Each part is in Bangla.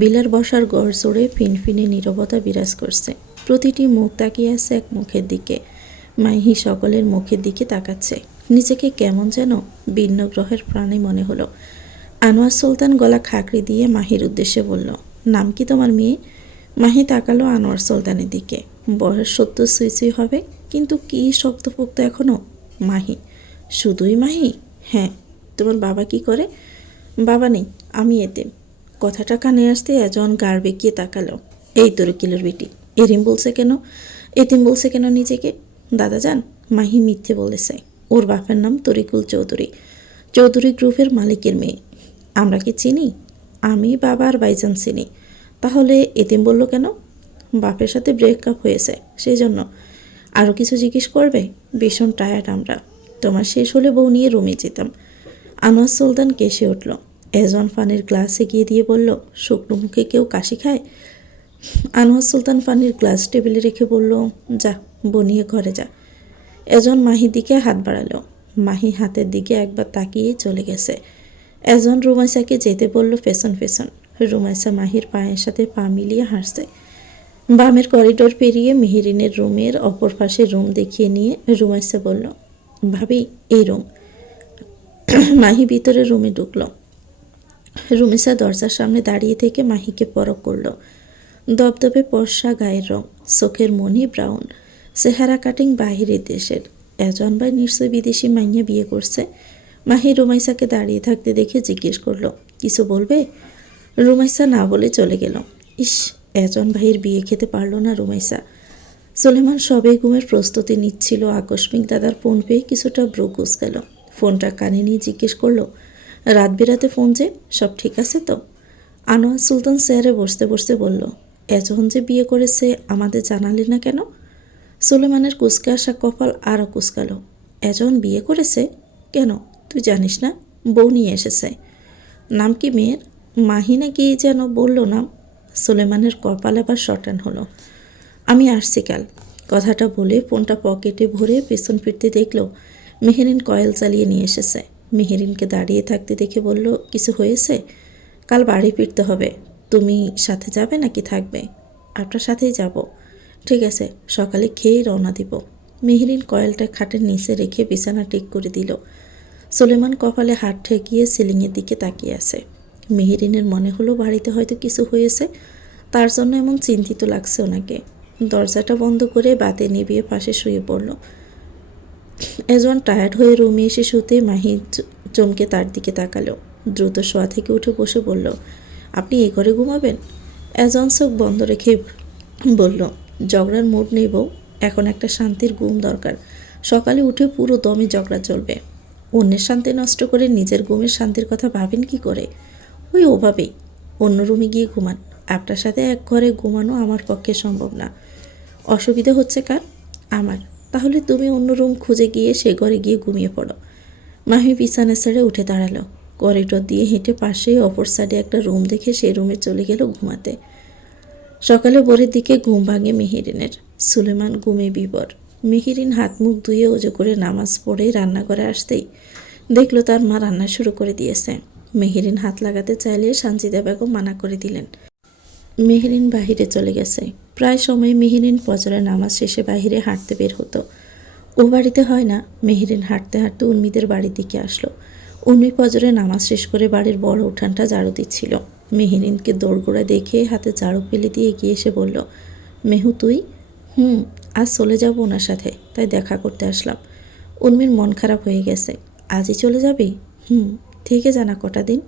বিলের বসার ঘর জোড়ে ফিনফিনে নীরবতা বিরাজ করছে। প্রতিটি মুখ তাকিয়ে আছে এক মুখের দিকে। মাহি সকলের মুখের দিকে তাকাচ্ছে। নিজেকে কেমন যেন ভিন্ন গ্রহের প্রাণী মনে হলো। আনোয়ার সুলতান গলা খাকড়ি দিয়ে মাহির উদ্দেশ্যে বলল, নাম কি তোমার মেয়ে? মাহি তাকালো আনোয়ার সুলতানের দিকে। বয়স 70 সুই সুই হবে, কিন্তু কি শক্তপোক্ত এখনো। মাহি। শুধুই মাহি? হ্যাঁ। তোমার বাবা কি করে? বাবা নেই, আমি এতিম। কথাটা কানে আসতে এজন গাড় বেঁকিয়ে তাকালো। এই তোর কিলোর বেটি, এরিম বলছে কেন? এতিম বলছে কেন নিজেকে? দাদা যান, মাহি মিথ্যে বলেছে। ওর বাপের নাম তরিকুল চৌধুরী, চৌধুরী গ্রুপের মালিকের মেয়ে। আমরা কি চিনি? আমি, বাবা আর ভাইজান চিনি। তাহলে এতিম বলল কেন? বাপের সাথে ব্রেকআপ হয়েছে, সেই জন্য। আরও কিছু জিজ্ঞেস করবে? ভীষণ টায়ার্ড আমরা। তোমার শেষ হলে বউ নিয়ে রুমে যেতাম। আনোয়ার সুলতান কেসে উঠল। এজন পানির গ্লাস এগিয়ে দিয়ে বলল, শুকনো মুখে কেউ কাশি খায়? আনোয়ার সুলতান পানির গ্লাস টেবিলে রেখে বলল, যা বনিয়ে ঘরে যা। এজন মাহির দিকে হাত বাড়ালো। মাহি হাতের দিকে একবার তাকিয়েই চলে গেছে। এজন রুমাইসাকে যেতে বলল পেছন পেছন। রুমাইসা মাহির পায়ের সাথে পা মিলিয়ে হাসছে। বামের করিডোর পেরিয়ে মেহেরিনের রুমের অপর পাশে রুম দেখিয়ে নিয়ে রুমাইসা বলল, ভাবি এই রুম। মাহি ভিতরে রুমে ঢুকল। রুমেসা দরজার সামনে দাঁড়িয়ে থেকে মাহিকে পরখ করল। দবদবে পর্ষা গায়ের রং, চোখের মনি ব্রাউন, চেহারা কাটিং বাহিরের দেশের। এজন ভাই নিশ্চয় বিদেশি মাইয়া বিয়ে করছে। মাহি রুমাইসাকে দাঁড়িয়ে থাকতে দেখে জিজ্ঞেস করলো, কিছু বলবে? রুমাইসা না বলে চলে গেল। ইস, এজন ভাইয়ের বিয়ে খেতে পারল না রুমাইসা। সুলেমান সবে ঘুমের প্রস্তুতি নিচ্ছিল। আকস্মিক দাদার ফোন পেয়ে কিছুটা ব্রু কুঁচকাল। ফোনটা কানে নিয়ে জিজ্ঞেস করলো, রাত বেরাতে ফোন যে, সব ঠিক আছে তো? আনোয়ার সুলতান চেয়ারে বসতে বসতে বলল, এজন যে বিয়ে করেছে আমাদের জানালি না কেন? সুলেমানের কুঁচকে আসা কপাল আরও কুঁচকালো। এজন বিয়ে করেছে? কেন, তুই জানিস না? বউ নিয়ে এসেছে। নাম কি মেয়ের? মাহি নাকি যেন বলল নাম। সুলেমানের কপাল আবার শটান হলো। আমি আসছি কাল। কথাটা বলে ফোনটা পকেটে ভরে পেছন ফিরতে দেখল মেহেরিন কয়েল চালিয়ে নিয়ে এসেছে। মেহেরিনকে দাঁড়িয়ে থাকতে দেখে বলল, কিছু হয়েছে? কাল বাড়ি ফিরতে হবে। তুমি সাথে যাবে নাকি থাকবে? আপনার সাথেই যাব। ঠিক আছে, সকালে খেয়েই রওনা দিব। মেহেরিন কয়েলটা খাটের নিচে রেখে বিছানা ঠিক করে দিল। সুলেমান কপালে হাত ঠেকিয়ে সিলিংয়ের দিকে তাকিয়ে আছে। মেহেরিনের মনে হলো বাড়িতে হয়তো কিছু হয়েছে, তার জন্য এমন চিন্তিত লাগছে ওনাকে। দরজাটা বন্ধ করে বাতি নিভিয়ে পাশে শুয়ে পড়ল। এজন টায়ার্ড হয়ে রুমে এসে শুতে মাহি চমকে তার দিকে তাকালো। দ্রুত শোয়া থেকে উঠে বসে বলল, আপনি এই ঘরে ঘুমাবেন? এজন চোখ বন্ধ রেখে বলল, ঝগড়ার মুড নেই বউ, এখন একটা শান্তির ঘুম দরকার। সকালে উঠে পুরো দমে ঝগড়া চলবে। অন্যের শান্তি নষ্ট করে নিজের ঘুমের শান্তির কথা ভাবেন কি করে? ওই ওভাবেই অন্য রুমে গিয়ে ঘুমান। আপনার সাথে এক ঘরে ঘুমানো আমার পক্ষে সম্ভব না। অসুবিধা হচ্ছে কার? আমার। তাহলে তুমি অন্য রুম খুঁজে গিয়ে সে ঘরে গিয়ে ঘুমিয়ে পড়ো। মাহি বিছানা ছেড়ে উঠে দাঁড়ালো। করিডোর দিয়ে হেঁটে পাশেই অপর সাইডে একটা রুম দেখে সেই রুমে চলে গেল ঘুমাতে। সকালে ভোরের দিকে ঘুম ভাঙে মেহেরিনের। সুলেমান ঘুমে বিভোর। মেহেরিন হাত মুখ ধুয়ে ওজু করে নামাজ পড়ে রান্নাঘরে আসতেই দেখল তার মা রান্না শুরু করে দিয়েছে। মেহেরিন হাত লাগাতে চাইলে সানজিদা বেগম মানা করে দিলেন। মেহেরিন বাহিরে চলে গেছে। প্রায় সময় মেহেরিন ফজরের নামাজ শেষে বাহিরে হাঁটতে বের হতো। ও বাড়িতে হয় না। মেহেরিন হাঁটতে হাঁটতে উর্মিদের বাড়ির দিকে আসলো। উর্মি ফজরে নামাজ শেষ করে বাড়ির বড় উঠানটা ঝাড়ু দিচ্ছিল। মেহেরিনকে দৌড়গোড়া দেখে হাতে ঝাড়ু ফেলে দিয়ে এগিয়ে এসে বলল, মেহু তুই? আজ চলে যাব ওনার সাথে, তাই দেখা করতে আসলাম। উর্মির মন খারাপ হয়ে গেছে। আজই চলে যাবি? থেকে জানা কটা দিন,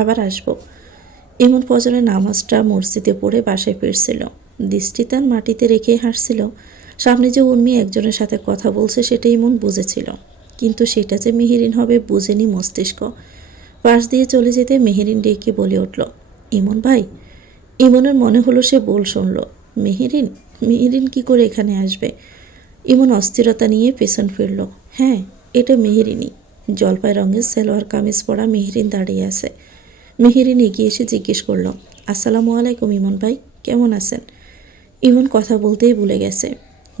আবার আসবো। এমন ফজরের নামাজটা মসজিদে পড়ে বাসায় ফিরছিল। দৃষ্টি তার মাটিতে রেখে হাসছিল। সামনে যে উর্মি একজনের সাথে কথা বলছে সেটা ইমন বুঝেছিল, কিন্তু সেটা যে মেহেরিন হবে বুঝেনি মস্তিষ্ক। পাশ দিয়ে চলে যেতে মেহেরিন ডেকে বলে উঠল, ইমন ভাই। ইমনের মনে হলো সে বল শুনল। মেহেরিন? মেহেরিন কি করে এখানে আসবে? ইমন অস্থিরতা নিয়ে পেছন ফিরল। হ্যাঁ, এটা মেহেরিনই। জলপাই রঙের সালোয়ার কামিজ পরা মেহেরিন দাঁড়িয়ে আছে। মেহেরিন এগিয়ে এসে জিজ্ঞেস করল, আসসালামু আলাইকুম ইমন ভাই, কেমন আছেন? ইমন কথা বলতেই ভুলে গেছে।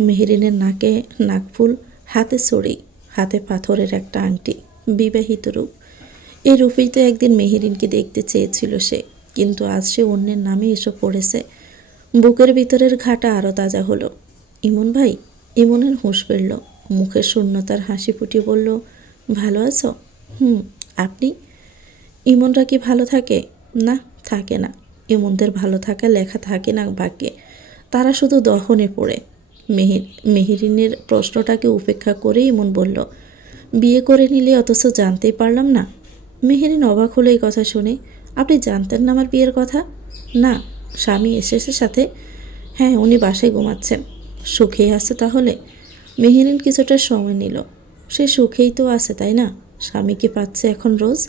মেহেরিনের নাকে নাকফুল, হাতে ছড়ি, হাতে পাথরের একটা আংটি, বিবাহিত রূপ। এই রূপেই তো একদিন মেহেরিনকে দেখতে চেয়েছিল সে। কিন্তু আজ সে অন্যের নামে এসব পড়েছে। বুকের ভিতরের ঘাটা আরও তাজা হলো। ইমন ভাই? ইমনের হুঁশ ফিরল। মুখের শূন্যতার হাসি ফুটিয়ে বলল, ভালো আছো? হুম। আপনি? ইমনরা কি ভালো থাকে? না, থাকে না। ইমনদের ভালো থাকা লেখা থাকে না ভাগ্যে, তারা শুধু দহনে পড়ে। মেহেরিনের প্রশ্নটাকে উপেক্ষা করে ইমন বলল, বিয়ে করে নিলে অথচ জানতেই পারলাম না। মেহেরিন অবাক হলো এই কথা শুনে। আপনি জানতেন না আমার বিয়ের কথা? না। স্বামী এসেছে সাথে? হ্যাঁ, উনি বাসায় ঘুমাচ্ছেন। সুখেই আছে তাহলে? মেহেরিন কিছুটা সময় নিল। সে সুখেই তো আছে, তাই না? স্বামীকে পাচ্ছে এখন রোজ।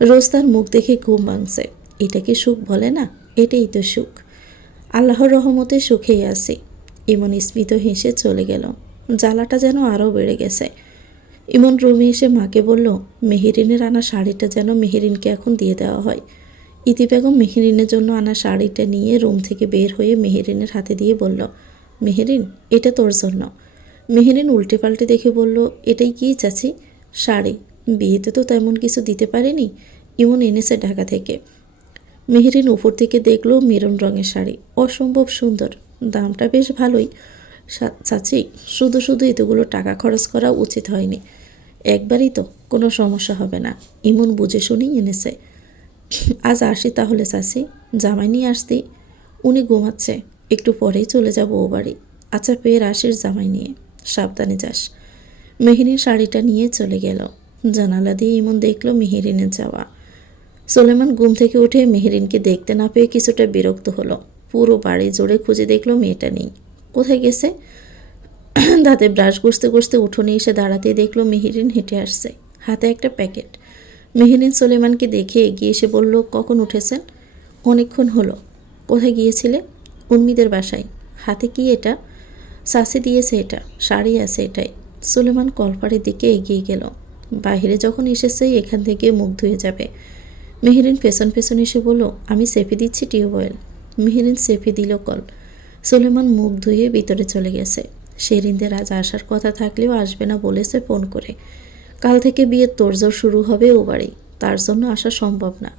রোজ তার মুখ দেখে ঘুম ভাঙছে। এটাকে সুখ বলে না? এটাই তো সুখ। আল্লাহর রহমতে সুখেই আছি। ইমন স্মিত হেসে চলে গেল। জ্বালাটা যেন আরও বেড়ে গেছে। ইমন রুমে এসে মাকে বলল, মেহেরিনের আনা শাড়িটা যেন মেহেরিনকে এখন দিয়ে দেওয়া হয়। ইতি বেগম মেহেরিনের জন্য আনা শাড়িটা নিয়ে রুম থেকে বের হয়ে মেহেরিনের হাতে দিয়ে বলল, মেহেরিন, এটা তোর জন্য। মেহেরিন উল্টে পাল্টে দেখে বলল, এটাই কি চাচি? শাড়ি। বিয়েতে তো তেমন কিছু দিতে পারেনি। ইমন এনেছে ঢাকা থেকে। মেহেরিন উপর থেকে দেখলো মেরুন রঙের শাড়ি, অসম্ভব সুন্দর। দামটা বেশ ভালোই। চাচি, শুধু শুধু এতগুলো টাকা খরচ করা উচিত হয়নি। একবারই তো, কোনো সমস্যা হবে না। ইমন বুঝে শুনেই এনেছে। আজ আসি তাহলে চাচি, জামাই নিয়ে আসতি? উনি ঘুমাচ্ছে, একটু পরেই চলে যাব ও বাড়ি। আচ্ছা, ফের আসিস জামাই নিয়ে, সাবধানে যাস। মেহেরিন শাড়িটা নিয়ে চলে গেল। জানালা দিয়ে ইমন দেখলো মেহেরিনের যাওয়া। সুলেমান ঘুম থেকে উঠে মেহেরিনকে দেখতে না পেয়ে কিছুটা বিরক্ত হলো। পুরো বাড়ি জুড়ে খুঁজে দেখলো মেয়েটা নেই। কোথায় গেছে? দাঁতে ব্রাশ ঘষতে ঘষতে উঠোনে এসে দাঁড়াতেই দেখলো মেহেরিন হেঁটে আসছে, হাতে একটা প্যাকেট। মেহেরিন সুলেমানকে দেখে এগিয়ে এসে বলল, কখন উঠেছেন? অনেকক্ষণ হলো। কোথায় গিয়েছিলে? উর্মিদের বাসায়। হাতে কি এটা? সাসি দিয়েছে এটা, শাড়ি আছে এটাই। সুলেমান কলপাড়ের দিকে এগিয়ে গেল। বাইরে যখন এসেছে এখান থেকে মুখ ধুয়ে যাবে। মেহেরিন পেছন পেছন এসে বলল, আমি সেফে দিচ্ছি টিউবওয়েল। মেহেরিন সেফে দিল কল। সুলেমান মুখ ধুয়ে ভিতরে চলে গেছে। শেরিনদের আজ আসার কথা থাকলেও আসবে না বলেছে ফোন করে। কাল থেকে বিয়ের তোড়জোড় শুরু হবে ও বাড়ি, তার জন্য আসা সম্ভব না।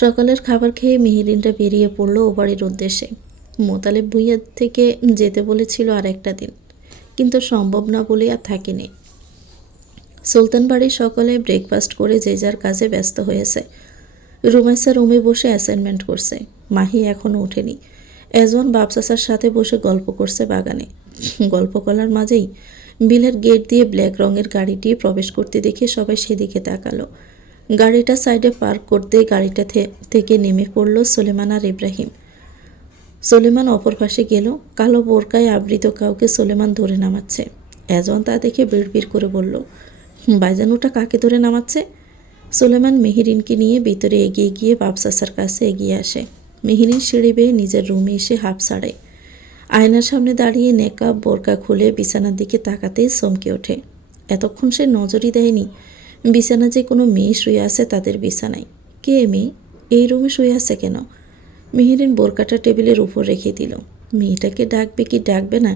সকালের খাবার খেয়ে মেহেরিনটা বেরিয়ে পড়ল ও বাড়ির উদ্দেশ্যে। মোতালেব ভুঁইয়া থেকে যেতে বলেছিল আর একটা দিন, কিন্তু সম্ভব না বলে আর থাকেনি। সুলতান বাড়ির সকলে ব্রেকফাস্ট করে যে যার কাজে ব্যস্ত হয়েছে। রুমাইসা রুমে বসে অ্যাসাইনমেন্ট করছে। মাহি এখনও ওঠেনি। এজওয়ান বাপসাসার সাথে বসে গল্প করছে বাগানে। গল্প করার মাঝেই বিলের গেট দিয়ে ব্ল্যাক রঙের গাড়িটি প্রবেশ করতে দেখে সবাই সেদিকে তাকালো। গাড়িটা সাইডে পার্ক করতে গাড়িটা থেকে নেমে পড়ল সুলেমান আর ইব্রাহিম। সুলেমান অপর পাশে গেল। কালো বোরকায় আবৃত কাউকে সুলেমান ধরে নামাচ্ছে। এজওয়ান তা দেখে বিড়বিড় করে বলল, ভাইজান, ওটা কাকে ধরে নামাচ্ছে? সুলেমান মেহেরিনকে নিয়ে ভিতরে এগিয়ে গিয়ে বাপসাসার কাছে এগিয়ে আসে। মেহেরিন সিঁড়ি বেয়ে নিজের রুমে এসে হাঁপ ছাড়ে। আয়নার সামনে দাঁড়িয়ে নেকাব বোরকা খুলে বিছানার দিকে তাকাতেই চমকে ওঠে। এতক্ষণ সে নজরই দেয়নি বিছানা যে কোনো মেয়ে শুয়ে আছে তাদের বিছানায়। কে মেয়ে? এই রুমে শুয়ে আছে কেন? মেহেরিন বোরকাটা টেবিলের উপর রেখে দিল। মেয়েটাকে ডাকবে কি ডাকবে না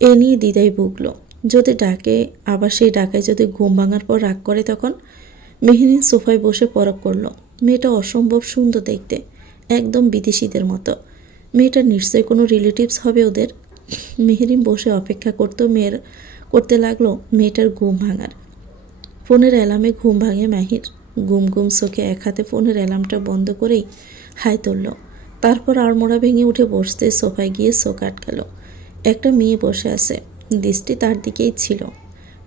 এ নিয়ে দ্বিধায় ভুগল। যদি ডাকে, আবার সেই ডাকায় যদি ঘুম ভাঙার পর রাগ করে তখন? মেহেরিন সোফায় বসে পরখ করল। মেয়েটা অসম্ভব সুন্দর দেখতে, একদম বিদেশিদের মতো। মেয়েটা নিশ্চয়ই কোনো রিলেটিভস হবে ওদের। মেহেরিন বসে অপেক্ষা করতে লাগলো মেয়েটার ঘুম ভাঙার। ফোনের অ্যালার্মে ঘুম ভাঙে মাহির। গুম গুম চোখে এক হাতে ফোনের অ্যালার্মটা বন্ধ করেই হাই তুলল। তারপর আড়মোড়া ভেঙে উঠে বসতে সোফায় গিয়ে চোখ আটকালো। একটা মেয়ে বসে আছে, দৃষ্টি তার দিকেই ছিল।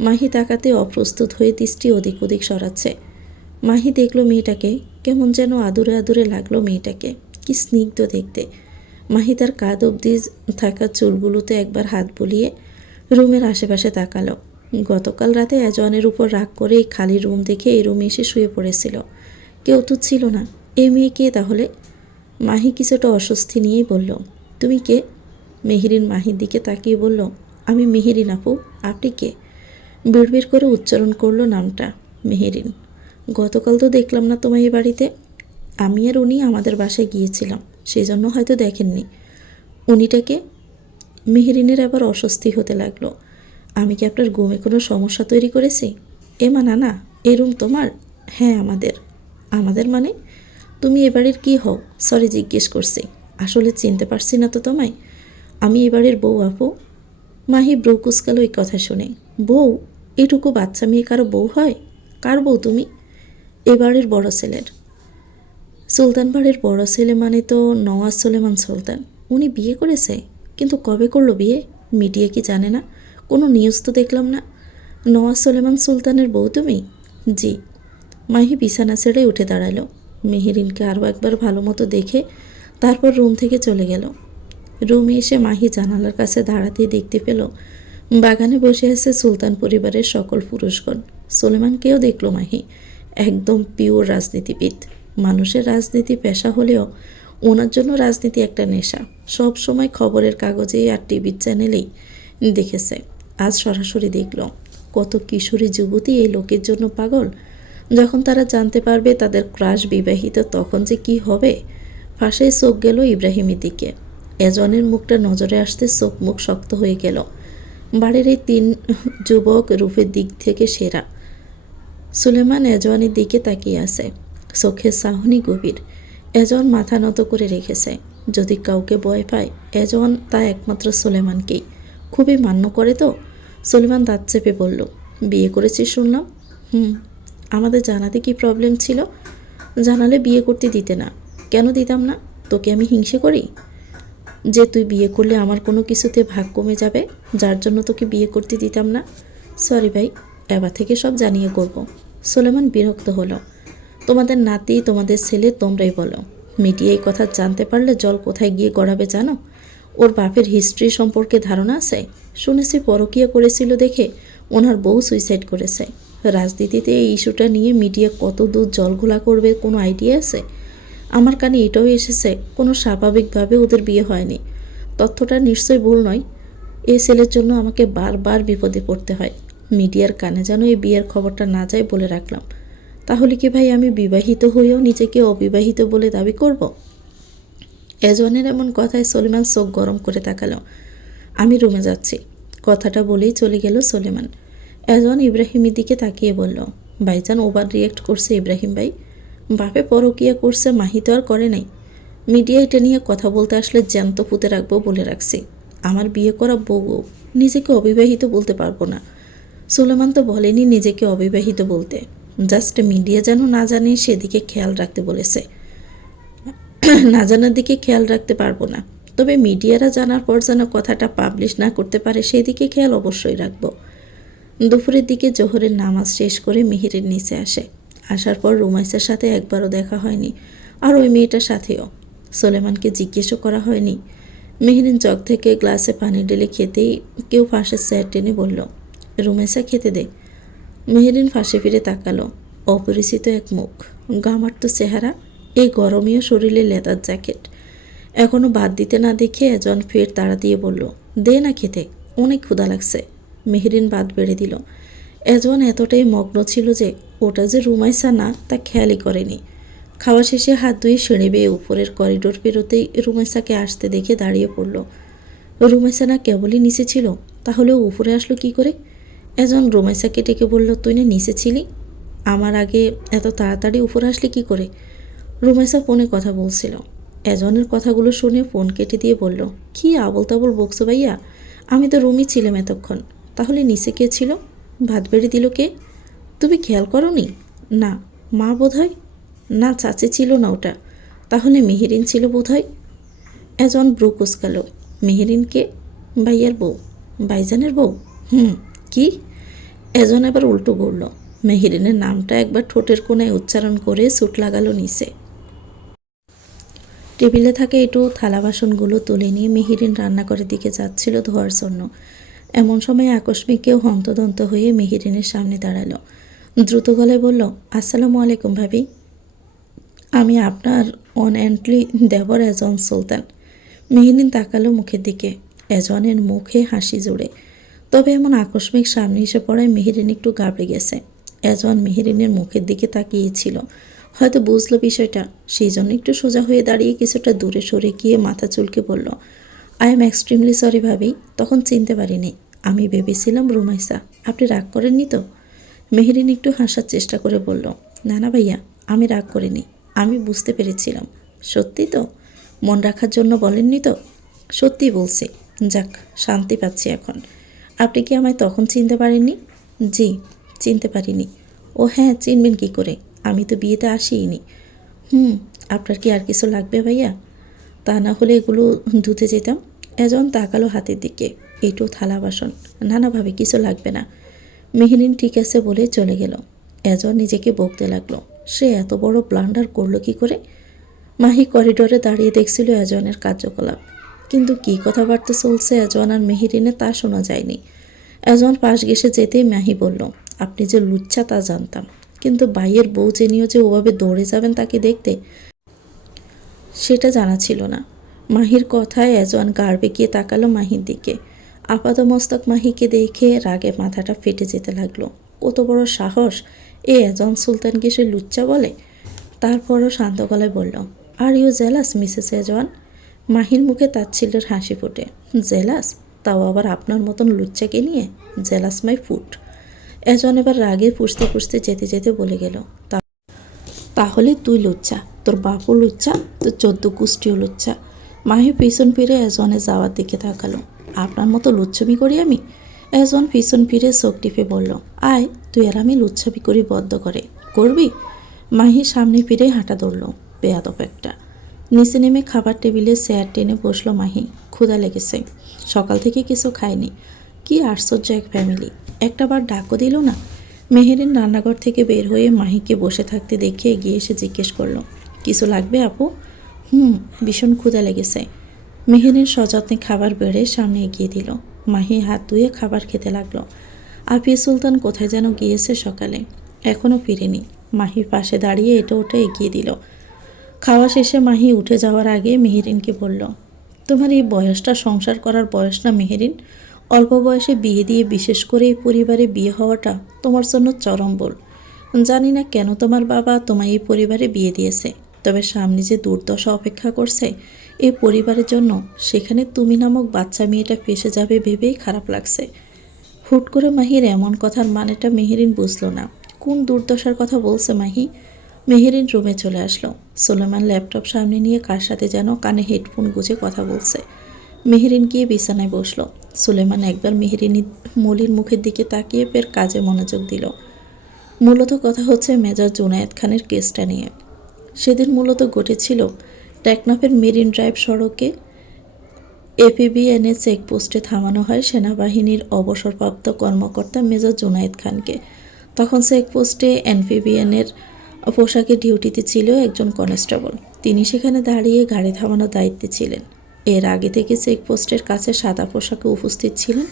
মাহি তাকাতে অপ্রস্তুত হয়ে দৃষ্টি ওদিক ওদিক সরাচ্ছে। মাহি দেখলো মেয়েটাকে, কেমন যেন আদুরে আদুরে লাগলো মেয়েটাকে। কি স্নিগ্ধ দেখতে। মাহি তার কাঁধ অবধি থাকা চুলগুলোতে একবার হাত বুলিয়ে রুমের আশেপাশে তাকালো। গতকাল রাতে এজওয়ানের উপর রাগ করে এই খালি রুম দেখে এই রুমে এসে শুয়ে পড়েছিল। কেউ তো ছিল না। এই মেয়ে কে তাহলে? মাহি কিছুটা অস্বস্তি নিয়েই বলল, তুমি কে? মেহেরিন মাহির দিকে তাকিয়ে বলল, আমি মেহেরিন আপু। আপনি কে? বিড়বিড় করে উচ্চারণ করলো নামটা। মেহেরিন। গতকাল তো দেখলাম না তোমায় এই বাড়িতে। আমি আর উনি আমাদের বাসায় গিয়েছিলাম, সেই জন্য হয়তো দেখেননি। উনিটাকে? মেহেরিনের আবার অস্বস্তি হতে লাগলো। আমি কি আপনার ঘুমে কোনো সমস্যা তৈরি করেছি? এ মা, না না, এই রুম তোমার? হ্যাঁ আমাদের। আমাদের মানে? তুমি এবারের কি হও? সরি জিজ্ঞেস করছি। আসলে চিনতে পারছি না তো তোমায়। আমি এবারের বউ আপু। মাহি ব্রু কুচকালো এই কথা শুনে। বউ? এটুকু বাচ্চা মেয়ে কারো বউ হয়? কার বউ তুমি? এবারের বড় ছেলের। সুলতান বাড়ির বড় ছেলে মানে তো নওয়াজ সুলেমান সুলতান। উনি বিয়ে করেছে? কিন্তু কবে করলো বিয়ে? মিডিয়া কি জানে না? কোনো নিউজ তো দেখলাম না। নওয়াজ সুলেমান সুলতানের বউ তুমি? জি। মাহি বিছানা ছেড়ে উঠে দাঁড়ালো। মেহেরিনকে আরও একবার ভালো মতো দেখে তারপর রুম থেকে চলে গেল। রুমে এসে মাহি জানালার কাছে দাঁড়াতেই দেখতে পেল বাগানে বসে আছে সুলতান পরিবারের সকল পুরুষগণ। সুলেমানকেও দেখল মাহি। একদম পিওর রাজনীতিবিদ। মানুষের রাজনীতি পেশা হলেও ওনার জন্য রাজনীতি একটা নেশা। সব সময় খবরের কাগজেই আর টিভির চ্যানেলেই দেখেছে। আজ সরাসরি দেখল কত কিশোরী যুবতী এই লোকের জন্য পাগল। যখন তারা জানতে পারবে তাদের ক্রাশ বিবাহিত, তখন যে কি হবে। পাশে চোখ গেল ইব্রাহিমের দিকে। এজনের মুখটা নজরে আসতে চোখ মুখ শক্ত হয়ে গেল। বাড়ির এই 3 যুবক রূপের দিক থেকে সেরা। সুলেমান এজওয়ানের দিকে তাকিয়ে আছে। চোখের চাহনি গভীর। এজন মাথা নত করে রেখেছে। যদি কাউকে ভয় পায় এজন তা একমাত্র সুলেমানকেই। খুবই মান্য করে তো। সুলেমান দাঁত চেপে বলল, বিয়ে করেছিস শুনলাম। আমাদের জানাতে কি প্রবলেম ছিল? জানালে বিয়ে করতে দিতে না। কেন দিতাম না? তোকে আমি হিংসে করি যে তুই বিয়ে করলে আমার কোনো কিছুতে ভাগ কমে যাবে, যার জন্য তোকে বিয়ে করতে দিতাম না? সরি ভাই, এবার থেকে সব জানিয়ে করব। সুলেমান বিরক্ত হলো। তোমাদের নাতি, তোমাদের ছেলে, তোমরাই বলো। মিডিয়া এই কথা জানতে পারলে জল কোথায় গিয়ে গড়াবে জানো? ওর বাপের হিস্ট্রি সম্পর্কে ধারণা আছে? শুনেছি পরকীয়া করেছিল দেখে ওনার বউ সুইসাইড করেছে। রাজনীতিতে এই ইস্যুটা নিয়ে মিডিয়া কত দূর জলঘোলা করবে কোনো আইডিয়া আছে? আমার কানে এটাও এসেছে কোনো স্বাভাবিকভাবে ওদের বিয়ে হয়নি। তথ্যটা নিশ্চয়ই ভুল নয়। এই ছেলের জন্য আমাকে বারবার বিপদে পড়তে হয়। মিডিয়ার কানে যেন এই বিয়ের খবরটা না যায় বলে রাখলাম। তাহলে কি ভাই আমি বিবাহিত হয়েও নিজেকে অবিবাহিত বলে দাবি করব? এজনের এমন কথায় সলিমান চোখ গরম করে তাকালো। আমি রুমে যাচ্ছি। কথাটা বলেই চলে গেল সলিমান। এজন ইব্রাহিমের দিকে তাকিয়ে বলল, ভাইজান ওভার রিয়েক্ট করছে ইব্রাহিম ভাই। বাপে পরকীয়া করছে, মাহি তো আর করে নাই। মিডিয়া এটা নিয়ে কথা বলতে আসলে জ্যান্ত পুঁতে রাখবো বলে রাখছি। আমার বিয়ে করা বউ, নিজেকে অবিবাহিত বলতে পারবো না। সুলেমান তো বলেনি নিজেকে অবিবাহিত বলতে। জাস্ট মিডিয়া যেন না জানে সেদিকে খেয়াল রাখতে বলেছে। না জানার দিকে খেয়াল রাখতে পারবো না, তবে মিডিয়ারা জানার পর যেন কথাটা পাবলিশ না করতে পারে সেদিকে খেয়াল অবশ্যই রাখবো। দুপুরের দিকে জোহরের নামাজ শেষ করে মিহিরের নিচে আসে। আসার পর রুমাইসার সাথে একবারও দেখা হয়নি, আর ওই মেয়েটার সাথেও। সুলেমানকে জিজ্ঞেসও করা হয়নি। মেহরিন জগ থেকে গ্লাসে পানি ঢেলে খেতেই কেউ ফাঁসে স্যার টেনে বলল, রুমাইসা খেতে দে। মেহরিন ফাঁসে ফিরে তাকালো। অপরিচিত এক মুখ, গামার্ত চেহারা, এই গরমীয় শরীরে লেদার জ্যাকেট। এখনও বাদ দিতে না দেখে এজন ফের তাড়া দিয়ে বলল, দে না খেতে, অনেক ক্ষুধা লাগছে। মেহরিন বাদ বেড়ে দিল। এজন এতটাই মগ্ন ছিল যে ওটা যে রুমাইসা না তা খেয়ালই করেনি। খাওয়া শেষে হাত ধুয়ে সিঁড়ি বেয়ে উপরের করিডোর পেরোতেই রুমাইসাকে আসতে দেখে দাঁড়িয়ে পড়ল। রুমাইসা না কেবলই নিচে ছিল, তাহলেও উপরে আসলো কি করে? এজন রুমাইসাকে ডেকে বলল, তুই না নিচে ছিলি, আমার আগে এত তাড়াতাড়ি উপরে আসলি কি করে? রুমাইসা ফোনে কথা বলছিল। এজনের কথাগুলো শুনে ফোন কেটে দিয়ে বলল, কি আবল তাবল বকছো ভাইয়া, আমি তো রুমই ছিলাম এতক্ষণ। তাহলে নিচে কে ছিল? ভাত বেড়ে দিল কে? তুমি খেয়াল করোনি? না। মা বোধ হয়। না, চাচি ছিল না ওটা। তাহলে মেহেরিন ছিল বোধ হয়। এজন ব্রু কুচকাল। মেহেরিনকে? ভাইয়ার বউ। ভাইজানের বউ? কি? এজন এবার উল্টো গড়ল। মেহেরিনের নামটা একবার ঠোঁটের কোণায় উচ্চারণ করে ছুট লাগালো নিচে। টেবিলে থাকা একটু থালা বাসনগুলো তুলে নিয়ে মেহেরিন রান্নাঘরের দিকে যাচ্ছিল ধোয়ার জন্য। এমন সময় আকস্মিক কেউ হন্তদন্ত হয়ে মেহেরিনের সামনে দাঁড়ালো। দ্রুত গলায় বলল, আসসালামু আলাইকুম ভাবি। আমি আপনার অনএন্টলি দেবর এজন সুলতান। মেহেরিন তাকালো মুখের দিকে। এজনের মুখে হাসি জুড়ে। তবে এমন আকস্মিক সামনে এসে পড়ায় মেহেরিন একটু ঘাবড়ে গেছে। এজন মেহেরিনের মুখের দিকে তাকিয়েছিল, হয়তো বুঝলো বিষয়টা। সেই জন্য একটু সোজা হয়ে দাঁড়িয়ে কিছুটা দূরে সরে গিয়ে মাথা চুলকে বলল, আই এম এক্সট্রিমলি সরি ভাবি, তখন চিনতে পারিনি। আমি ভেবেছিলাম রুমাইসা। আপনি রাগ করেননি তো? মেহেরিন একটু হাসার চেষ্টা করে বলল, না না ভাইয়া, আমি রাগ করিনি। আমি বুঝতে পেরেছিলাম। সত্যি তো? মন রাখার জন্য বলেননি তো? সত্যি বলছি। যাক, শান্তি পাচ্ছি এখন। আপনি কি আমায় তখন চিনতে পারেননি? জি, চিনতে পারিনি। ও হ্যাঁ, চিনবেন কি করে? আমি তো বিয়েতে আসিনি। আপনার কি আর কিছু লাগবে ভাইয়া? তা না হলে এগুলো ধুতে যেতাম। এজন তাকালো হাতের দিকে। এটো থালা বাসন। নানাভাবে কিছু লাগবে না। মেহরিন ঠিক আছে বলে চলে গেল। এজন নিজেকে বকতে লাগলো। সে এত বড় ব্লান্ডার করলো কি করে? মাহি করিডোরে দাঁড়িয়ে দেখছিল এজনের কার্যকলাপ, কিন্তু কী কথাবার্তা চলছে এজন আর মেহরিনে তা শোনা যায়নি। এজন পাশ ঘেঁষে যেতেই মাহি বলল, আপনি যে লুচ্চা তা জানতাম, কিন্তু বাইয়ের বউ জেনিও যে ওভাবে দৌড়ে যাবেন তাকে দেখতে, সেটা জানা ছিল না। মাহির কথায় এজন গাড় বেঁকিয়ে তাকালো মাহির দিকে। আপাদমস্তক মাহিকে দেখে রাগে মাথাটা ফেটে যেতে লাগলো। কত বড় সাহস! এজন সুলতানকে সে লুচ্চা বলে? তারপরও শান্ত গলায় বলল, আর ইউ জেলাস মিসেস এজওয়ান? মাহির মুখে তাচ্ছিল্যের হাসি ফোটে। জেলাস? তাও আবার আপনার মতন লুচ্চাকে নিয়ে? Jealous my foot. এজন এবার রাগে ফুসতে ফুসতে যেতে যেতে বলে গেল, তাহলে তুই লুচ্চা, তোর বাপও লুচ্চা, তোর 14 গোষ্ঠীও লুচ্চা। মাহি পিছন ফিরে এজনে যাওয়ার দিকে তাকালো। আপনার মতো লুচ্ছমি করি আমি? এজন পিছন ফিরে চোখ টিপে বলল, আয়, তুই আর আমি লুচ্ছামি করি বদ্ধ করে। করবি? মাহি সামনে ফিরে হাঁটা ধরল। বেয়াদব একটা। নিচে নেমে খাবার টেবিলে চেয়ার টেনে বসলো মাহি। ক্ষুধা লেগেছে। সকাল থেকে কিছু খায়নি। কি আশ্চর্য এক ফ্যামিলি! একটাবার ডাকও দিল না। মেহেরিন রান্নাঘর থেকে বের হয়ে মাহিকে বসে থাকতে দেখে এগিয়ে এসে জিজ্ঞেস করলো, কিছু লাগবে আপু? ভীষণ ক্ষুধা লেগেছে। মেহেরিন সযত্নে খাবার বেড়ে সামনে এগিয়ে দিল। মাহি হাত ধুয়ে খাবার খেতে লাগলো। আফিয়া সুলতান কোথায় যেন গিয়েছে সকালে, এখনও ফিরেনি। মাহি পাশে দাঁড়িয়ে এটা ওটা এগিয়ে দিল। খাওয়া শেষে মাহি উঠে যাওয়ার আগে মেহেরিনকে বলল, তোমার এই বয়সটা সংসার করার বয়স না মেহেরিন। অল্প বয়সে বিয়ে দিয়ে, বিশেষ করে এই পরিবারে বিয়ে হওয়াটা তোমার জন্য চরম ভুল। জানি না কেন তোমার বাবা তোমায় এই পরিবারে বিয়ে দিয়েছে, তবে সামনে যে দুর্দশা অপেক্ষা করছে এই পরিবারের জন্য, সেখানে তুমি নামক বাচ্চা মেয়েটা ফেসে যাবে ভেবেই খারাপ লাগছে। হুট করে মাহির এমন কথার মানেটা মেহেরিন বুঝল না। কোন দুর্দশার কথা বলছে মাহি? মেহেরিন রুমে চলে আসলো। সুলেমান ল্যাপটপ সামনে নিয়ে কার সাথে যেন কানে হেডফোন গুঁজে কথা বলছে। মেহেরিন গিয়ে বিছানায় বসলো। সুলেমান একবার মেহেরিনী মলির মুখের দিকে তাকিয়ে ফের কাজে মনোযোগ দিল। মূলত কথা হচ্ছে মেজর জুনায়েদ খানের কেসটা নিয়ে। সেদিন মূলত ঘটেছিল টেকনাফের মেরিন ড্রাইভ সড়কে এপিবিএনের চেকপোস্টে থামানো হয় সেনাবাহিনীর অবসরপ্রাপ্ত কর্মকর্তা মেজর জুনায়েদ খানকে। তখন চেকপোস্টে এনপিবিএনের পোশাকে ডিউটিতে ছিল একজন কনস্টেবল। তিনি সেখানে দাঁড়িয়ে গাড়ি থামানোর দায়িত্বে ছিলেন। এর আগে থেকে চেকপোস্টের কাছে সাদা পোশাকে উপস্থিত ছিলেন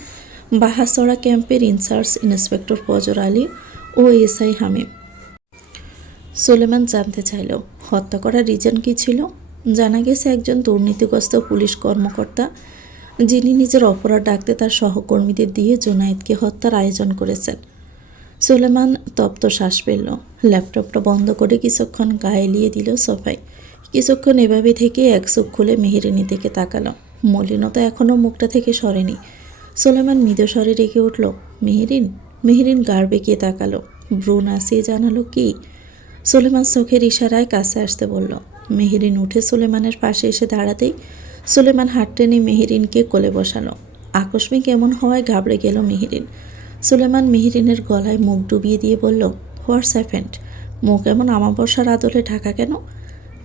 বাহাসড়া ক্যাম্পের ইনচার্জ ইন্সপেক্টর ফজর আলী ও এসআই হামিম। সুলেমান জানতে চাইল, হত্যা করার রিজন কী ছিল। জানা গেছে একজন দুর্নীতিগ্রস্ত পুলিশ কর্মকর্তা, যিনি নিজের অপরাধ ডাকতে তার সহকর্মীদের দিয়ে জুনায়েদকে হত্যার আয়োজন করেছেন। সুলেমান তপ্ত শ্বাস ফেলল। ল্যাপটপটা বন্ধ করে কিছুক্ষণ গায়ে এলিয়ে দিল সোফায়। কিছুক্ষণ এভাবে থেকে এক চোখ খুলে মেহেরিনী দিকে তাকালো। মলিনতা এখনও মুখটা থেকে সরেনি। সুলেমান মৃদু স্বরে রেগে উঠল, মেহেরিন। মেহেরিন গাড় বেঁকিয়ে তাকালো। ভ্রু নাচিয়ে জানালো, কি? সুলেমান চোখের ইশারায় কাছে আসতে বলল। মেহেরিন উঠে সুলেমানের পাশে এসে দাঁড়াতেই সুলেমান হাত টেনে মেহেরিনকে কোলে বসালো। আকস্মিক এমন হওয়ায় ঘাবড়ে গেল মেহেরিন। সুলেমান মেহেরিনের গলায় মুখ ডুবিয়ে দিয়ে বলল, হোয়াটস হ্যাপেন্ড? মুখ এমন আমাবস্যার আদলে ঢাকা কেন?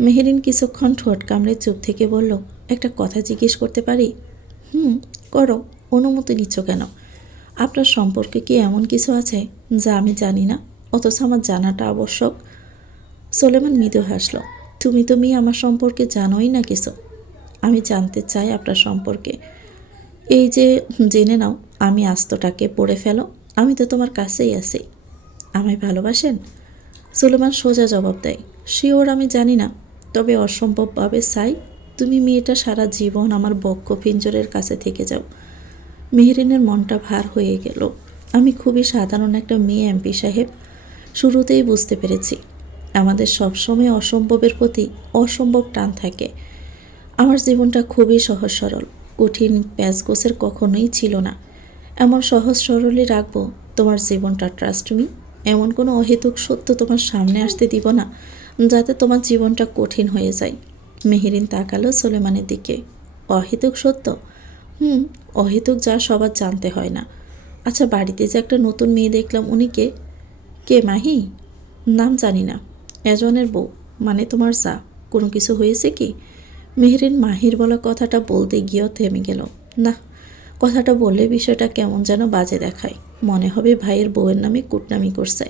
মেহেরিন কিছুক্ষণ ঠোঁট কামড়ে চুপ থেকে বলল, একটা কথা জিজ্ঞেস করতে পারি? করো। অনুমতি নিচ্ছ কেন? আপনার সম্পর্কে কি এমন কিছু আছে যা আমি জানি না, অথচ আমার জানাটা আবশ্যক? সুলেমান মৃদু হাসল। তুমি আমার সম্পর্কে জানোই না কিছু। আমি জানতে চাই আপনার সম্পর্কে। এই যে জেনে নাও, আমি আস্তটাকে পড়ে ফেলো, আমি তো তোমার কাছেই আছি। আমায় ভালোবাসেন? সুলেমান সোজা জবাব দেয়, শিওর আমি জানি না, তবে অসম্ভবভাবে চাই তুমি মেয়েটা সারা জীবন আমার বক্ষ পিঞ্জরের কাছে থেকে যাও। মেহেরিনের মনটা ভার হয়ে গেল। আমি খুবই সাধারণ একটা মেয়ে এমপি সাহেব। শুরুতেই বুঝতে পেরেছি আমাদের সবসময় অসম্ভবের প্রতি অসম্ভব টান থাকে। আমার জীবনটা খুবই সহজ সরল, কঠিন প্যাচগোছের কখনোই ছিল না। এমন সহজ সরলই রাখবো তোমার জীবনটা, ট্রাস্ট মি। এমন কোনো অহেতুক সত্য তোমার সামনে আসতে দিব না যাতে তোমার জীবনটা কঠিন হয়ে যায়। মেহেরিন তাকালো সুলেমানের দিকে। অহেতুক সত্য? হুম, অহেতুক যা সবার জানতে হয় না। আচ্ছা, বাড়িতে যে একটা নতুন মেয়ে দেখলাম, উনি কে? কে মাহি? নাম জানি না। এজনের বউ, মানে তোমার যা। কোনো কিছু হয়েছে কি? মেহেরিন মাহির বলা কথাটা বলতে গিয়েও থেমে গেল। না, কথাটা বললে বিষয়টা কেমন যেন বাজে দেখায়। মনে হবে ভাইয়ের বউয়ের নামে কুটনামি করছে।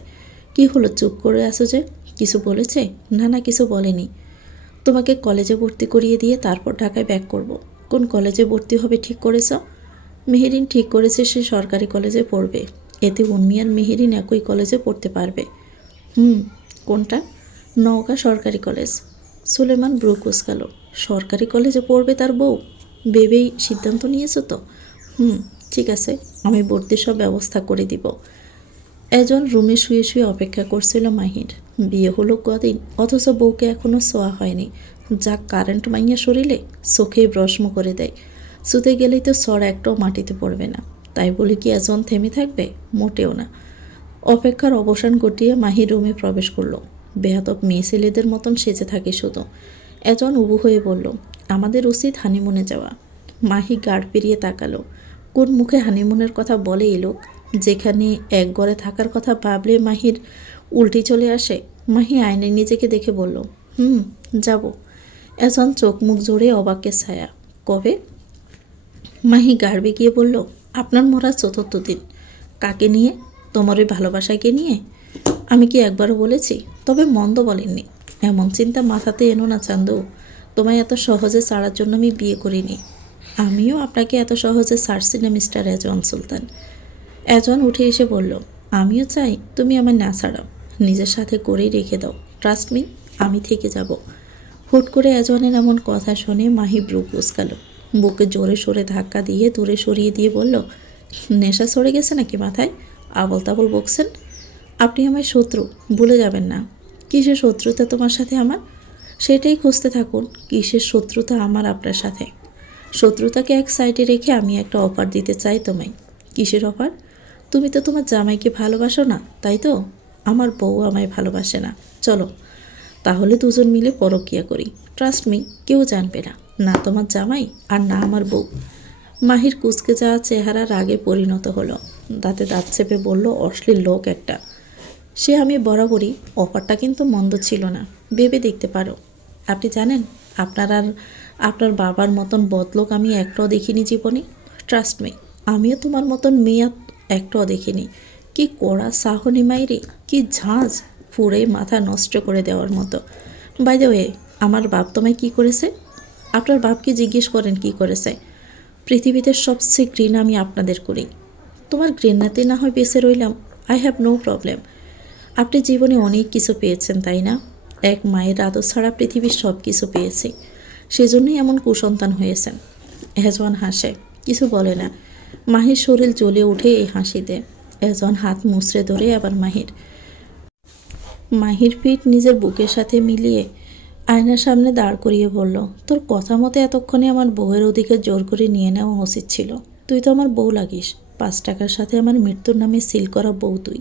কি হলো, চুপ করে আছো যে? কিছু বলেছে? না না, কিছু বলেনি। তোমাকে কলেজে ভর্তি করিয়ে দিয়ে তারপর ঢাকায় ব্যাক করব। কোন কলেজে ভর্তি হবে ঠিক করেছ? মেহেরিন ঠিক করেছে সে সরকারি কলেজে পড়বে। এতে উর্মি আর মেহেরিন একই কলেজে পড়তে পারবে। হুম, কোনটা? নওগাঁ সরকারি কলেজ। সুলেমান ব্রু কুঁচকাল। সরকারি কলেজে পড়বে তার বউ? ভেবেই সিদ্ধান্ত নিয়েছ তো? হুম, ঠিক আছে, আমি ভর্তির সব ব্যবস্থা করে দিব। একজন রুমে শুয়ে শুয়ে অপেক্ষা করছিল মাহির। বিয়ে হলো কদিন, অথচ বউকে এখনও ছোঁয়া হয়নি। যা কারেন্ট মাইয়া শরীরে, চোখেই ভ্রস্ম করে দেয়। শুতে গেলেই তো সর একটাও মাটিতে পড়বে না। তাই বলে কি একজন থেমে থাকবে? মোটেও না। অপেক্ষার অবসান ঘটিয়ে মাহি রুমে প্রবেশ করল। বেহাতব মেয়ে ছেলেদের মতন সেজে থাকে শুধু। একজন উবু হয়ে বলল, আমাদের উচিত হানিমুনে যাওয়া। মাহি গাড় পেরিয়ে তাকালো। কোন মুখে হানিমুনের কথা বলে এই লোক? যেখানে এক ঘরে থাকার কথা ভাবলে মাহির উল্টি চলে আসে। মাহি আয়নায় নিজেকে দেখে বলল, হুম, যাব। একজন চোখ মুখ জোড়ে অবাকের ছায়া। কবে? মাহি গাড়বে গিয়ে বলল, আপনার মরা 4র্থ দিন। কাকে নিয়ে? তোমার ওই ভালোবাসাকে নিয়ে। আমি কি একবারও বলেছি? তবে মন্দ বলেননি। এমন চিন্তা মাথাতে এনো না চান্দু। তোমায় এত সহজে ছাড়ার জন্য আমি বিয়ে করিনি। আমিও আপনাকে এত সহজে ছাড়ছি না মিস্টার এজন সুলতান। এজন উঠে এসে বলল, আমিও চাই তুমি আমায় না ছাড়াও। নিজের সাথে করেই রেখে দাও। ট্রাস্ট মি, আমি থেকে যাব। হুট করে এজনের এমন কথা শুনে মাহি ব্রু কুঁচকাল। বুকে জোরে সোরে ধাক্কা দিয়ে দূরে সরিয়ে দিয়ে বলল, নেশা সরে গেছে নাকি মাথায়? আবল তাবল বকছেন। আপনি আমার শত্রু, ভুলে যাবেন না। কিসের শত্রুতা তোমার সাথে আমার? সেটাই খুঁজতে থাকুন। কিসের শত্রুতা আমার আপনার সাথে? শত্রুতাকে এক সাইডে রেখে আমি একটা অফার দিতে চাই তোমায়। কিসের অফার? তুমি তো তোমার জামাইকে ভালোবাসো না, তাই তো? আমার বউ আমায় ভালোবাসে না। চলো তাহলে দুজন মিলে পরকীয়া করি। ট্রাস্ট মি, কেউ জানবে না, না তোমার জামাই আর না আমার বউ। মাহির কুঁচকে যাওয়া চেহারা রাগে পরিণত হলো। দাঁতে দাঁত চেপে বলল, অশ্লীল লোক একটা। সে আমি বরাবরই। অফারটা কিন্তু মন্দ ছিল না, ভেবে দেখতে পারো। আপনি জানেন, আপনার আর আপনার বাবার মতন বদলোক আমি একটাও দেখিনি জীবনে। ট্রাস্ট মি, আমিও তোমার মতন মেয়ে একটাও দেখিনি। কি কড়া সাহনি মাইরি, কি ঝাঁঝ, পুরেই মাথা নষ্ট করে দেওয়ার মতো। বাই দ্য ওয়ে, আমার বাপ তোমায় কি করেছে? আপনার বাপকে জিজ্ঞেস করেন কি করেছে। পৃথিবীতে সবচেয়ে ঘৃণা আমি আপনাদের করি। তোমার ঘৃণাতে না হয় বেঁচে রইলাম। I have no problem. আপনি জীবনে অনেক কিছু পেয়েছেন, তাই না? এক মায়ের আদর ছাড়া পৃথিবীর সব কিছু পেয়েছি। সেজন্যই এমন কুসন্তান হয়েছেন। এহজন হাসে, কিছু বলে না। মাহির শরীর জ্বলে ওঠে এই হাসিতে। এহজন হাত মুচড়ে ধরে আবার মাহির পিঠ নিজের বুকের সাথে মিলিয়ে আয়নার সামনে দাঁড় করিয়ে বলল, তোর কথা মতো এতক্ষণে আমার বউয়ের ওদিকে জোর করে নিয়ে নেওয়া উচিত ছিল। তুই তো আমার বউ লাগিস। 5 টাকার সাথে আমার মৃত্যুর নামে সিল করা বউ তুই।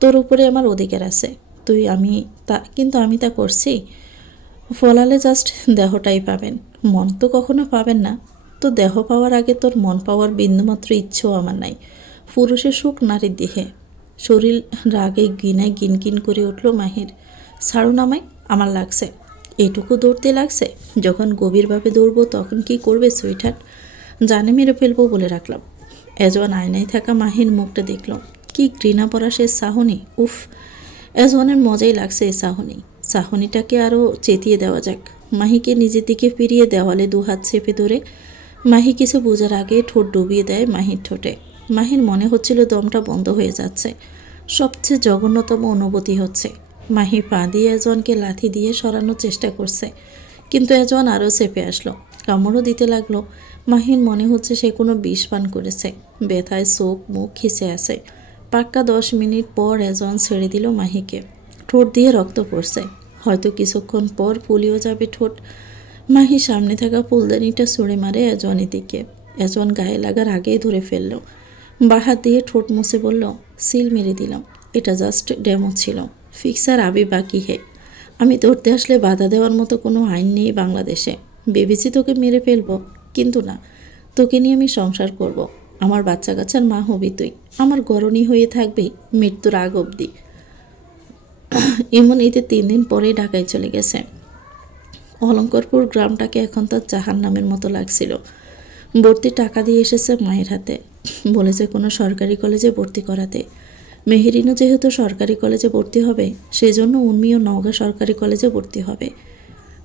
তোর উপরে আমার অধিকার আছে। কিন্তু আমি তা করছি। ফলালে জাস্ট দেহটাই পাবেন, মন তো কখনো পাবেন না। তো দেহ পাওয়ার আগে তোর মন পাওয়ার বিন্দুমাত্র ইচ্ছেও আমার নাই। পুরুষের সুখ নারীর দেহে। শরীর রাগে গিনায় গিনগিন করে উঠল মাহির। ছাড়ুন আমায়, আমার লাগছে। এইটুকু দৌড়তে লাগছে। যখন গভীরভাবে দৌড়বো তখন কি করবে সুইটহার্ট? জানে মেরে ফেলবো বলে রাখলাম। এজন আয়নায় থাকা মাহির মুখটা দেখল। কি ঘৃণা পড়া সে সাহনি। উফ, এজনের মজাই লাগছে এই সাহনি। সাহনিটাকে আরও চেতিয়ে দেওয়া যাক। মাহিকে নিজের দিকে ফিরিয়ে দেওয়ালে 2 হাত চেপে ধরে মাহি কিছু বোঝার আগে ঠোঁট ডুবিয়ে দেয় মাহির ঠোঁটে। মাহির মনে হচ্ছিল দমটা বন্ধ হয়ে যাচ্ছে। সবচেয়ে জঘন্যতম অনুভূতি হচ্ছে। মাহি পা দিয়ে এজনকে লাথি দিয়ে সরানোর চেষ্টা করছে, কিন্তু এজন আরও চেপে আসলো, কামড়ও দিতে লাগলো। মাহির মনে হচ্ছে সে কোনো বিষ পান করেছে। ব্যথায় চোখ মুখ খিচে আছে। পাক্কা 10 মিনিট পর এজন ছেড়ে দিল মাহিকে। ঠোঁট দিয়ে রক্ত পড়ছে। হয়তো কিছুক্ষণ পর ফুলিও যাবে ঠোঁট। মাহি সামনে থাকা ফুলদানিটা ছুঁড়ে মারে এজনের দিকে। এজন গায়ে লাগার আগেই ধরে ফেলল। বাহাত দিয়ে ঠোঁট মুছে বলল, সিল মেরে দিলাম। এটা জাস্ট ডেমো ছিল। ফিক্সার আবি বাকি হে। আমি ধরতে আসলে বাধা দেওয়ার মতো কোনো আইন নেই বাংলাদেশে। ভেবেছি তোকে মেরে ফেলবো, কিন্তু না, তোকে নিয়ে আমি সংসার করব। আমার বাচ্চা কাচ্চার মা হবি তুই, আমার গরণী হয়ে থাকবি মৃত্যুর আগ অবধি। ইমন ঈদের 3 দিন পরেই ঢাকায় চলে গেছে। অলঙ্কারপুর গ্রামটাকে এখন তার জাহান্নামের মতো লাগছিল। ভর্তি টাকা দিয়ে এসেছে মায়ের হাতে, বলেছে কোনো সরকারি কলেজে ভর্তি করাতে। মেহেরিনও যেহেতু সরকারি কলেজে ভর্তি হবে, সেজন্য উর্মিও নওগাঁ সরকারি কলেজে ভর্তি হবে।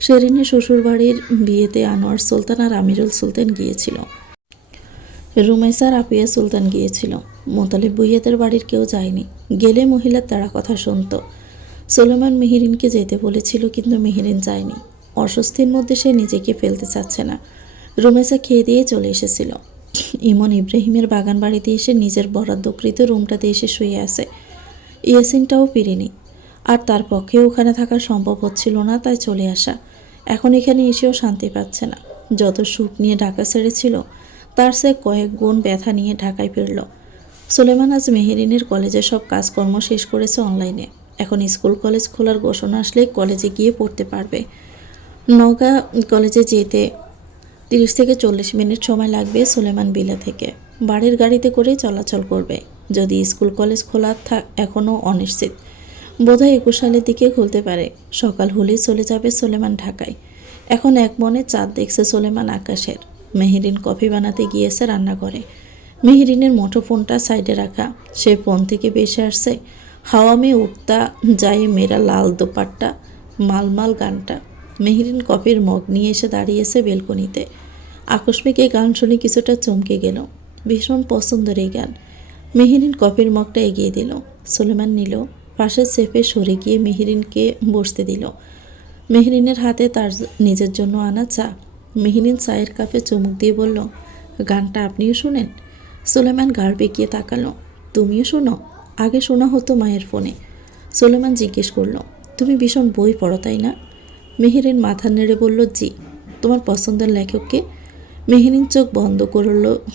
শেরিনের শ্বশুরবাড়ির বিয়েতে আনোয়ার সুলতান আর আমিরুল সুলতান গিয়েছিল। রুমাইসা আর আপিয়া সুলতান গিয়েছিল। মোতালেব ভুঁইয়াদের বাড়ির কেউ যায়নি। গেলে মহিলার তারা কথা শুনত। সুলেমান মেহেরিনকে যেতে বলেছিল, কিন্তু মেহেরিন যায়নি। অস্বস্তির মধ্যে সে নিজেকে ফেলতে চাচ্ছে না। রুমেসা খেয়ে দিয়ে চলে এসেছিল। ইমন ইব্রাহিমের বাগান বাড়িতে এসে নিজের বরাদ্দকৃত রুমটাতে এসে শুয়ে আছে। ইয়াসিনটাও ফিরেনি, আর তার পক্ষে ওখানে থাকা সম্ভব হচ্ছিল না, তাই চলে আসা। এখন এখানে এসেও শান্তি পাচ্ছে না। যত সুখ নিয়ে ঢাকা ছেড়েছিল, তার সে কয়েক গুণ ব্যথা নিয়ে ঢাকায় ফিরল। সুলেমান আজ মেহেরিনের কলেজে সব কাজকর্ম শেষ করেছে অনলাইনে। এখন স্কুল কলেজ খোলার ঘোষণা আসলেই কলেজে গিয়ে পড়তে পারবে। নওগাঁ কলেজে যেতে 30 থেকে 40 মিনিট সময় লাগবে সুলেমান বিলা থেকে। বাড়ির গাড়িতে করেই চলাচল করবে। যদি স্কুল কলেজ খোলা এখনও অনিশ্চিত, বোধহয় 21 সালের দিকে খুলতে পারে। সকাল হলেই চলে যাবে সুলেমান ঢাকায়। এখন এক মনে চাঁদ দেখছে সুলেমান আকাশের। মেহেরিন কফি বানাতে গিয়েছে রান্নাঘরে। মেহেরিনের মুঠোফোনটা সাইডে রাখা। সে ফোন থেকে বেসে আসছে হাওয়া মে উঠতা যায় মেরা লাল দোপাট্টা মালমাল গানটা। মেহেরিন কফির মগ নিয়ে এসে দাঁড়িয়েছে বেলকনিতে। আকস্মিক এই গান শুনে কিছুটা চমকে গেল। ভীষণ পছন্দের এই গান। মেহেরিন কফির মগটা এগিয়ে দিল। সুলেমান নিল। পাশের সেফে সরে গিয়ে মেহেরিনকে বসতে দিল। মেহেরিনের হাতে তার নিজের জন্য আনা চা। মেহেরিন চায়ের কাপে চুমুক দিয়ে বলল, গানটা আপনিও শুনেন? সুলেমান গাড় বেঁকিয়ে তাকালো। তুমিও শোনো? আগে শোনা হতো মায়ের ফোনে। সুলেমান জিজ্ঞেস করল, তুমি ভীষণ বই পড়ো তাই না? মেহেরিন মাথা নেড়ে বলল, জি। তোমার পছন্দের লেখককে? মেহেরিন চোখ বন্ধ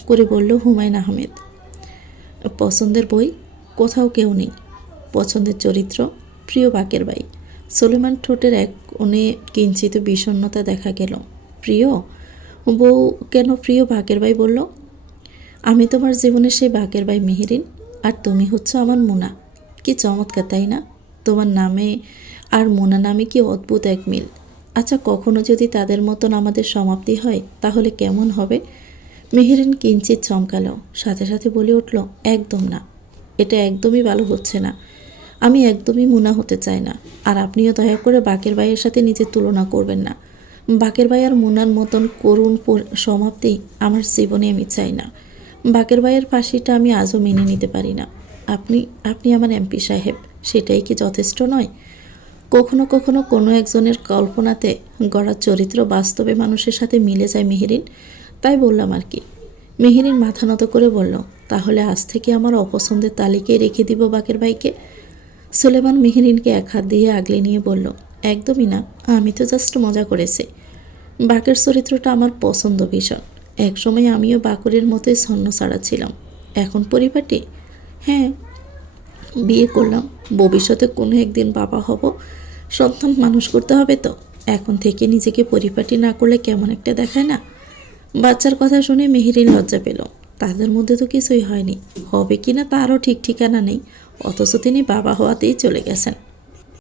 করে বলল, হুমায়ুন আহমেদ। পছন্দের বই? কোথাও কেউ নেই। পছন্দের চরিত্র? প্রিয় বাকের বাই। সুলেমান ঠোঁটের এক কোণে কিঞ্চিত বিষণ্ণতা দেখা গেল। প্রিয় বউ কেন প্রিয় বাকের বাই বলল? আমি তোমার জীবনের সেই বাকের বাই মেহেরিন, আর তুমি হচ্ছে আমার মোনা। কি চমৎকার তাই না? তোমার নামে আর মোনা নামে কি অদ্ভুত এক মিল। আচ্ছা, কখনো যদি তাদের মতন আমাদের সমাপ্তি হয়, তাহলে কেমন হবে? মেহেরিন কিঞ্চিত চমকালো, সাথে সাথে বলে উঠল, একদম না, এটা একদমই ভালো হচ্ছে না। আমি একদমই মুনা হতে চাই না। আর আপনিও দয়া করে বাকের ভাইয়ের সাথে নিজের তুলনা করবেন না। বাকের ভাই আর মুনার মতন করুণ সমাপ্তি আমার জীবনে আমি চাই না। বাকের ভাইয়ের ফাঁসিটা আমি আজও মেনে নিতে পারি না। আপনি আমার এমপি সাহেব, সেটাই কি যথেষ্ট নয়? কখনো কখনো কোনো একজনের কল্পনাতে গড়া চরিত্র বাস্তবে মানুষের সাথে মিলে যায় মেহেরিন, তাই বললাম আর কি। মেহেরিন মাথা নত করে বলল, তাহলে আজ থেকে আমার অপছন্দের তালিকায় রেখে দিব বাকের ভাইকে। সুলেমান মেহেরিনকে এক হাত দিয়ে আগলে নিয়ে বলল, একদমই না, আমি তো জাস্ট মজা করেছি। বাকের চরিত্রটা আমার পছন্দ ভীষণ। একসময় আমিও বাকরের মতোই ছন্নছাড়া ছিলাম। এখন পরিপাটি? হ্যাঁ, বিয়ে করলাম, ভবিষ্যতে কোনো একদিন বাবা হব, সন্তান মানুষ করতে হবে তো। এখন থেকে নিজেকে পরিপাটি না করলে কেমন একটা দেখায় না? বাচ্চার কথা শুনে মেহেরিন লজ্জা পেল। তাদের মধ্যে তো কিছুই হয়নি, হবে কিনা তারও ঠিক ঠিকানা নেই, অথচ তিনি বাবা হওয়াতেই চলে গেছেন।